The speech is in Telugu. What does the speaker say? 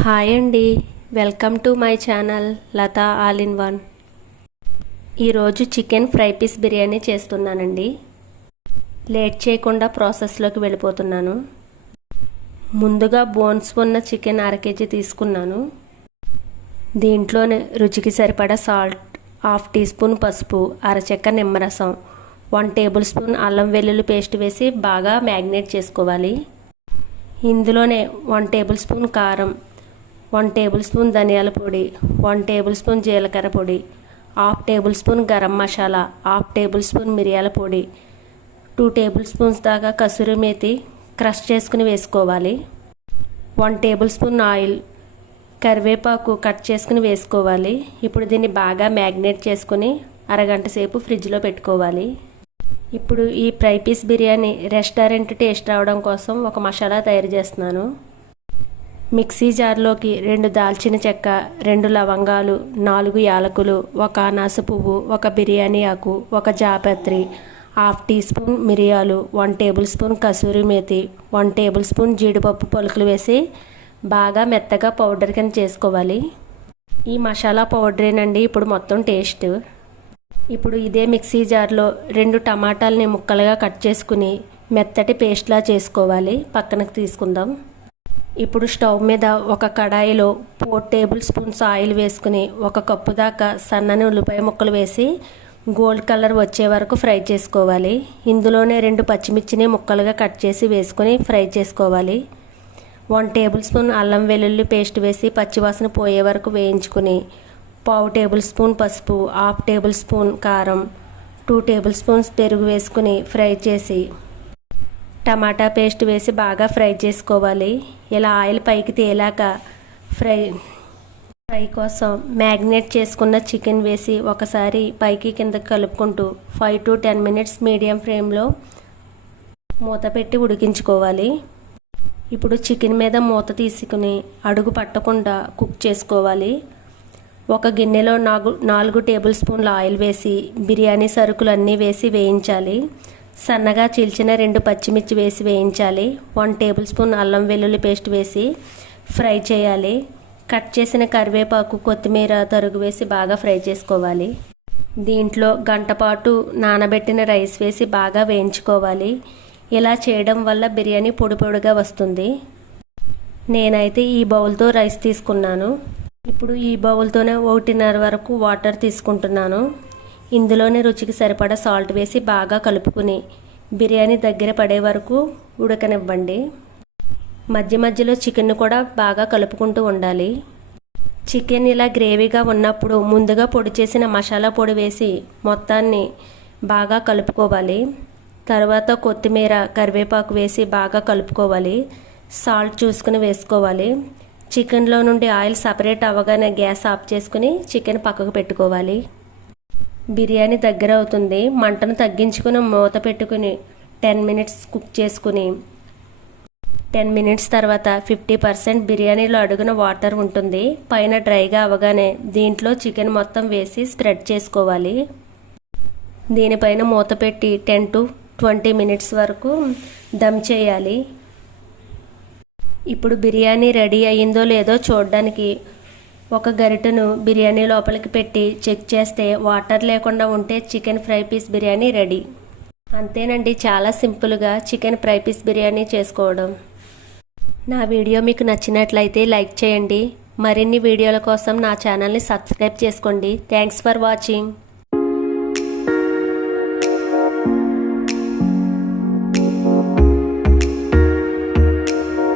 హాయ్ అండి welcome to my channel Latha all in one ఈరోజు చికెన్ ఫ్రై పీస్ బిర్యానీ చేస్తున్నానండి. లేట్ చేయకుండా ప్రాసెస్లోకి వెళ్ళిపోతున్నాను. ముందుగా బోన్స్ ఉన్న చికెన్ అర కేజీ తీసుకున్నాను. దీంట్లోనే రుచికి సరిపడా సాల్ట్ హాఫ్ టీ స్పూన్ పసుపు అరచెక్క నిమ్మరసం వన్ టేబుల్ స్పూన్ అల్లం వెల్లుల్లి పేస్ట్ వేసి బాగా మ్యాగ్నేట్ చేసుకోవాలి. ఇందులోనే వన్ టేబుల్ స్పూన్ కారం వన్ టేబుల్ స్పూన్ ధనియాల పొడి వన్ టేబుల్ స్పూన్ జీలకర్ర పొడి half tablespoon garam masala half tablespoon మిరియాల పొడి టూ టేబుల్ స్పూన్స్ దాకా కసూరి మేతి క్రష్ చేసుకుని వేసుకోవాలి. వన్ టేబుల్ స్పూన్ ఆయిల్ కరివేపాకు కట్ చేసుకుని వేసుకోవాలి. ఇప్పుడు దీన్ని బాగా మ్యాగ్నేట్ చేసుకుని అరగంట సేపు ఫ్రిడ్జ్లో పెట్టుకోవాలి. ఇప్పుడు ఈ fry piece biryani restaurant taste రావడం కోసం ఒక మసాలా తయారు చేస్తున్నాను. మిక్సీ జార్లోకి రెండు దాల్చిన చెక్క రెండు లవంగాలు నాలుగు యాలకులు ఒక అనాస పువ్వు ఒక బిర్యానీ ఆకు ఒక జాపత్రి హాఫ్ టీ స్పూన్ మిరియాలు one tablespoon kasuri methi one tablespoon జీడిపప్పు పలుకులు వేసి బాగా మెత్తగా పౌడర్ కింద చేసుకోవాలి. ఈ మసాలా పౌడరేనండి ఇప్పుడు మొత్తం టేస్ట్. ఇప్పుడు ఇదే మిక్సీ జార్లో రెండు టమాటాలని ముక్కలుగా కట్ చేసుకుని మెత్తటి పేస్ట్లా చేసుకోవాలి. పక్కనకు తీసుకుందాం. ఇప్పుడు స్టవ్ మీద ఒక కడాయిలో ఫోర్ టేబుల్ స్పూన్స్ ఆయిల్ వేసుకుని ఒక కప్పు దాకా సన్నని ఉల్లిపాయ ముక్కలు వేసి గోల్డ్ కలర్ వచ్చే వరకు ఫ్రై చేసుకోవాలి. ఇందులోనే రెండు పచ్చిమిర్చిని ముక్కలుగా కట్ చేసి వేసుకుని ఫ్రై చేసుకోవాలి. వన్ టేబుల్ స్పూన్ అల్లం వెల్లుల్లి పేస్ట్ వేసి పచ్చివాసన పోయే వరకు వేయించుకుని పావు టేబుల్ స్పూన్ పసుపు హాఫ్ టేబుల్ స్పూన్ కారం టూ టేబుల్ స్పూన్స్ పెరుగు వేసుకుని ఫ్రై చేసి టమాటా పేస్ట్ వేసి బాగా ఫ్రై చేసుకోవాలి. ఇలా ఆయిల్ పైకి తేలాక ఫ్రై ఫ్రై కోసం మ్యాగ్నేట్ చేసుకున్న చికెన్ వేసి ఒకసారి పైకి కిందకి కలుపుకుంటూ five to ten minutes medium ఫ్లేమ్లో మూత పెట్టి ఉడికించుకోవాలి. ఇప్పుడు చికెన్ మీద మూత తీసుకుని అడుగు పట్టకుండా కుక్ చేసుకోవాలి. ఒక గిన్నెలో నాలుగు నాలుగు టేబుల్ స్పూన్ల ఆయిల్ వేసి బిర్యానీ సరుకులు అన్నీ వేసి వేయించాలి. సన్నగా చీల్చిన రెండు పచ్చిమిర్చి వేసి వేయించాలి. వన్ టేబుల్ స్పూన్ అల్లం వెల్లుల్లి పేస్ట్ వేసి ఫ్రై చేయాలి. కట్ చేసిన కరివేపాకు కొత్తిమీర తరుగు వేసి బాగా ఫ్రై చేసుకోవాలి. దీంట్లో గంటపాటు నానబెట్టిన రైస్ వేసి బాగా వేయించుకోవాలి. ఇలా చేయడం వల్ల బిర్యానీ పొడి పొడిగా వస్తుంది. నేనైతే ఈ బౌల్తో రైస్ తీసుకున్నాను. ఇప్పుడు ఈ బౌల్తోనే ఒకటిన్నర వరకు వాటర్ తీసుకుంటున్నాను. ఇందులోనే రుచికి సరిపడా సాల్ట్ వేసి బాగా కలుపుకుని బిర్యానీ దగ్గర పడే వరకు ఉడకనివ్వండి. మధ్య మధ్యలో చికెన్ కూడా బాగా కలుపుకుంటూ ఉండాలి. చికెన్ ఇలా గ్రేవీగా ఉన్నప్పుడు ముందుగా పొడి చేసిన మసాలా పొడి వేసి మొత్తాన్ని బాగా కలుపుకోవాలి. తర్వాత కొత్తిమీర కరివేపాకు వేసి బాగా కలుపుకోవాలి. సాల్ట్ చూసుకుని వేసుకోవాలి. చికెన్లో నుండి ఆయిల్ సపరేట్ అవ్వగానే గ్యాస్ ఆఫ్ చేసుకుని చికెన్ పక్కకు పెట్టుకోవాలి. బిర్యానీ దగ్గర అవుతుంది. మంటను తగ్గించుకుని మూత పెట్టుకుని టెన్ మినిట్స్ కుక్ చేసుకుని. టెన్ మినిట్స్ తర్వాత ఫిఫ్టీ పర్సెంట్ బిర్యానీలో అడుగున వాటర్ ఉంటుంది. పైన డ్రైగా అవ్వగానే దీంట్లో చికెన్ మొత్తం వేసి స్ప్రెడ్ చేసుకోవాలి. దీనిపైన మూత పెట్టి టెన్ టు ట్వంటీ మినిట్స్ వరకు దమ్ చేయాలి. ఇప్పుడు బిర్యానీ రెడీ అయ్యిందో లేదో చూడడానికి ఒక గరిటెను బిర్యానీ లోపలికి పెట్టి చెక్ చేస్తే వాటర్ లేకుండా ఉంటే chicken fry piece biryani ready. అంతేనండి చాలా సింపుల్గా చికెన్ ఫ్రై పీస్ బిర్యానీ చేసుకోవడం. నా వీడియో మీకు నచ్చినట్లయితే లైక్ చేయండి. మరిన్ని వీడియోల కోసం నా ఛానల్ని సబ్స్క్రైబ్ చేసుకోండి. Thanks for watching.